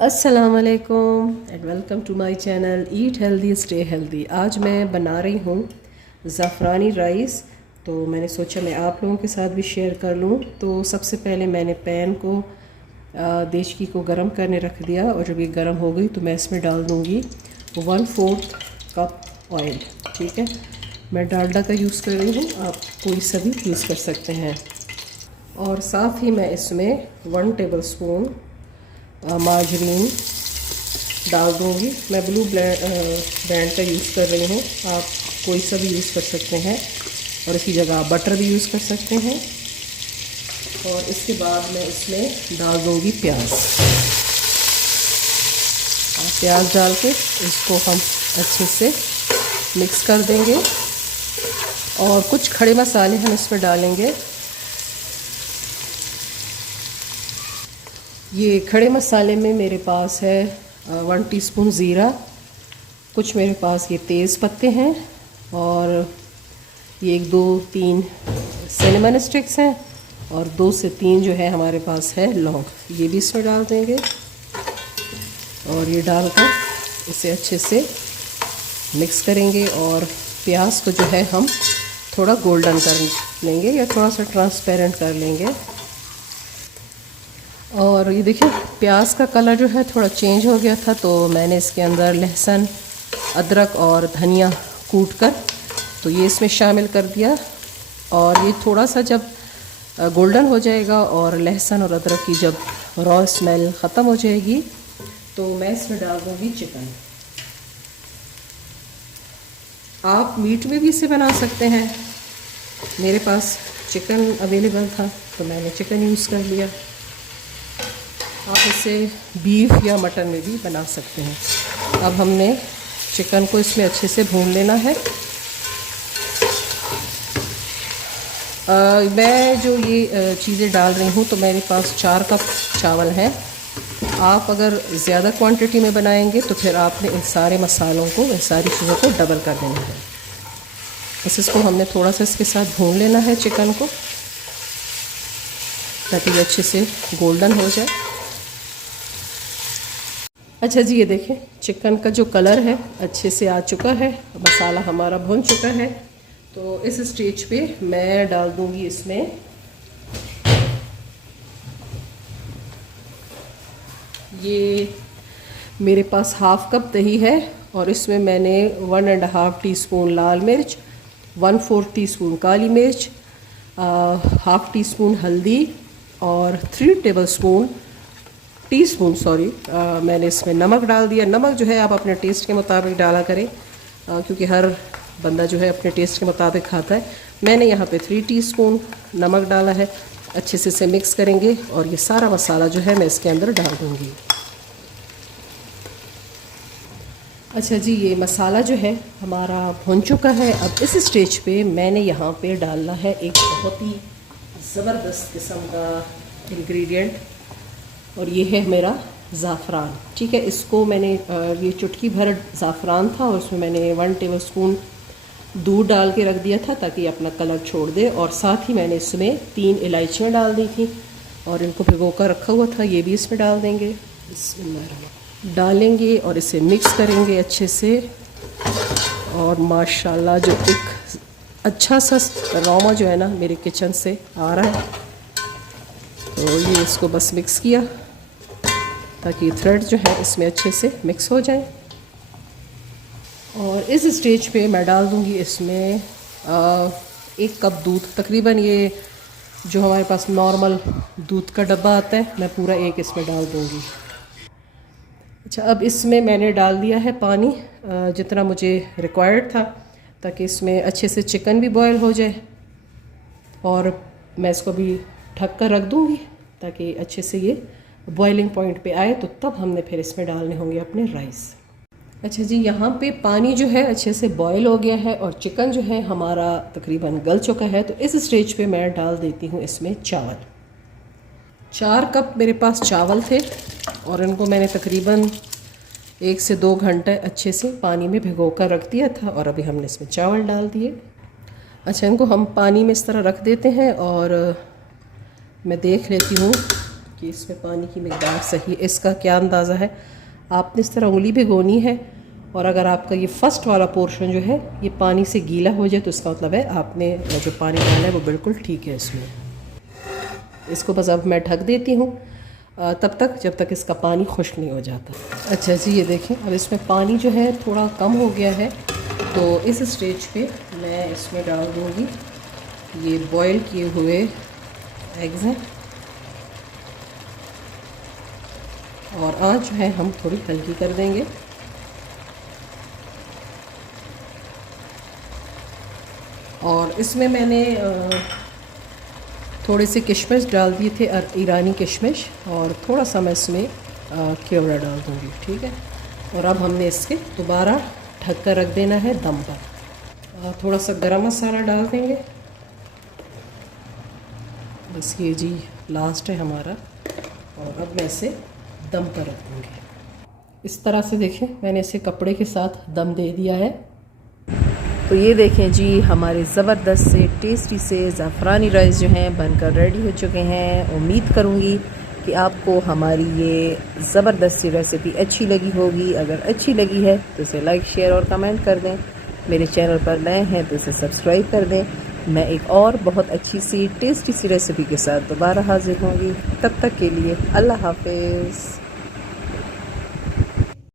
अस्सलामुअलैकुम and welcome to my channel Eat Healthy Stay Healthy. आज मैं बना रही हूँ ज़ाफ़रानी राइस। तो मैंने सोचा मैं आप लोगों के साथ भी शेयर कर लूँ। तो सबसे पहले मैंने पैन को देचकी को गरम करने रख दिया और जब ये गरम हो गई तो मैं इसमें डाल दूँगी 1/4 कप ऑयल। ठीक है, मैं डालडा का यूज़ कर रही हूँ, आप कोई सा भी यूज़ कर सकते हैं। और साथ ही मैं इसमें 1 टेबल स्पून मार्जरीन डाल दूँगी। मैं ब्लू ब्रांड का यूज़ कर रही हूँ, आप कोई सा भी यूज़ कर सकते हैं और इसकी जगह आप बटर भी यूज़ कर सकते हैं। और इसके बाद मैं इसमें डाल दूँगी प्याज। प्याज डाल के इसको हम अच्छे से मिक्स कर देंगे और कुछ खड़े मसाले हम इसमें डालेंगे। ये खड़े मसाले में मेरे पास है 1 टीस्पून ज़ीरा, कुछ मेरे पास ये तेज़ पत्ते हैं और ये 1-2-3 सिनेमन स्टिक्स हैं और 2 से 3 जो है हमारे पास है लौंग, ये भी इसमें डाल देंगे। और ये डालकर इसे अच्छे से मिक्स करेंगे और प्याज को जो है हम थोड़ा गोल्डन कर लेंगे या थोड़ा सा ट्रांसपेरेंट कर लेंगे। और ये देखिए प्याज का कलर जो है थोड़ा चेंज हो गया था, तो मैंने इसके अंदर लहसुन, अदरक और धनिया कूट कर तो ये इसमें शामिल कर दिया। और ये थोड़ा सा जब गोल्डन हो जाएगा और लहसुन और अदरक की जब रॉ स्मेल ख़त्म हो जाएगी तो मैं इसमें डाल दूँगी चिकन। आप मीट में भी इसे बना सकते हैं, मेरे पास चिकन अवेलेबल था तो मैंने चिकन यूज़ कर लिया। आप इसे बीफ या मटन में भी बना सकते हैं। अब हमने चिकन को इसमें अच्छे से भून लेना है। मैं जो ये चीज़ें डाल रही हूँ तो मेरे पास 4 कप चावल हैं। आप अगर ज़्यादा क्वांटिटी में बनाएंगे तो फिर आपने इन सारे मसालों को, इन सारी चीज़ों को डबल कर देना है। बस इसको हमने थोड़ा सा इसके साथ भून लेना है चिकन को, ताकि ये अच्छे से गोल्डन हो जाए। अच्छा जी, ये देखें चिकन का जो कलर है अच्छे से आ चुका है, मसाला हमारा भुन चुका है। तो इस स्टेज पे मैं डाल दूंगी इसमें ये मेरे पास 1/2 कप दही है और इसमें मैंने 1.5 टीस्पून लाल मिर्च, 1/4 टीस्पून काली मिर्च, 1/2 टीस्पून हल्दी और 3 टीस्पून मैंने इसमें नमक डाल दिया। नमक जो है आप अपने टेस्ट के मुताबिक डाला करें, क्योंकि हर बंदा जो है अपने टेस्ट के मुताबिक खाता है। मैंने यहाँ पे 3 टीस्पून नमक डाला है। अच्छे से इसे मिक्स करेंगे और ये सारा मसाला जो है मैं इसके अंदर डाल दूँगी। अच्छा जी, ये मसाला जो है हमारा भुन चुका है। अब इस स्टेज पे मैंने यहाँ पे डालना है एक बहुत ही ज़बरदस्त किस्म का इंग्रेडिएंट और ये है मेरा ज़ाफ़रान। ठीक है, इसको मैंने ये चुटकी भर ज़ाफ़रान था और उसमें मैंने 1 टेबल स्पून दूध डाल के रख दिया था ताकि अपना कलर छोड़ दे। और साथ ही मैंने इसमें 3 इलायचियाँ डाल दी थी और इनको भिगो कर रखा हुआ था, ये भी इसमें डाल देंगे। इसमें डालेंगे और इसे मिक्स करेंगे अच्छे से। और माशाल्लाह जो एक अच्छा सा अरोमा जो है ना मेरे किचन से आ रहा है। तो ये इसको बस मिक्स किया ताकि थ्रेड जो है इसमें अच्छे से मिक्स हो जाए। और इस स्टेज पे मैं डाल दूँगी इसमें 1 कप दूध। तकरीबन ये जो हमारे पास नॉर्मल दूध का डब्बा आता है, मैं पूरा 1 इसमें डाल दूँगी। अच्छा, अब इसमें मैंने डाल दिया है पानी जितना मुझे रिक्वायर्ड था, ताकि इसमें अच्छे से चिकन भी बॉयल हो जाए। और मैं इसको भी ढक कर रख दूँगी ताकि अच्छे से ये बॉइलिंग पॉइंट पे आए, तो तब हमने फिर इसमें डालने होंगे अपने राइस। अच्छा जी, यहाँ पे पानी जो है अच्छे से बॉयल हो गया है और चिकन जो है हमारा तकरीबन गल चुका है। तो इस स्टेज पे मैं डाल देती हूँ इसमें चावल। 4 कप मेरे पास चावल थे और इनको मैंने तकरीबन 1 से 2 घंटे अच्छे से पानी में भिगो कर रख दिया था और अभी हमने इसमें चावल डाल दिए। अच्छा, इनको हम पानी में इस तरह रख देते हैं और मैं देख लेती हूँ कि इसमें पानी की मिकदार सही है। इसका क्या अंदाज़ा है, आपने इस तरह उंगली भिगोनी है, और अगर आपका ये फर्स्ट वाला पोर्शन जो है ये पानी से गीला हो जाए तो इसका मतलब है आपने जो पानी डाला है वो बिल्कुल ठीक है इसमें। इसको बस अब मैं ढक देती हूँ तब तक जब तक इसका पानी खुश्क नहीं हो जाता। अच्छा जी, ये देखें अब इसमें पानी जो है थोड़ा कम हो गया है, तो इस स्टेज पे मैं इसमें डाल दूँगी ये बॉयल किए हुए एग्स हैं, और आँच जो है हम थोड़ी हल्की कर देंगे। और इसमें मैंने थोड़े से किशमिश डाल दिए थे, ईरानी किशमिश, और थोड़ा सा मैं इसमें केवड़ा डाल दूँगी, ठीक है। और अब हमने इसके दोबारा ढक कर रख देना है दम पर। थोड़ा सा गरम मसाला डाल देंगे, बस ये जी लास्ट है हमारा। और अब मैं इसे दम पर रख दूँगी। इस तरह से देखें मैंने इसे कपड़े के साथ दम दे दिया है। तो ये देखें जी हमारे ज़बरदस्त से टेस्टी से ज़ाफ़रानी राइस जो हैं बनकर रेडी हो चुके हैं। उम्मीद करूँगी कि आपको हमारी ये ज़बरदस्त सी रेसिपी अच्छी लगी होगी। अगर अच्छी लगी है तो इसे लाइक, शेयर और कमेंट कर दें। मेरे चैनल पर नए हैं तो इसे सब्सक्राइब कर दें। मैं एक और बहुत अच्छी सी टेस्टी सी रेसिपी के साथ दोबारा हाजिर होंगी। तब तक के लिए अल्लाह हाफ़िज़।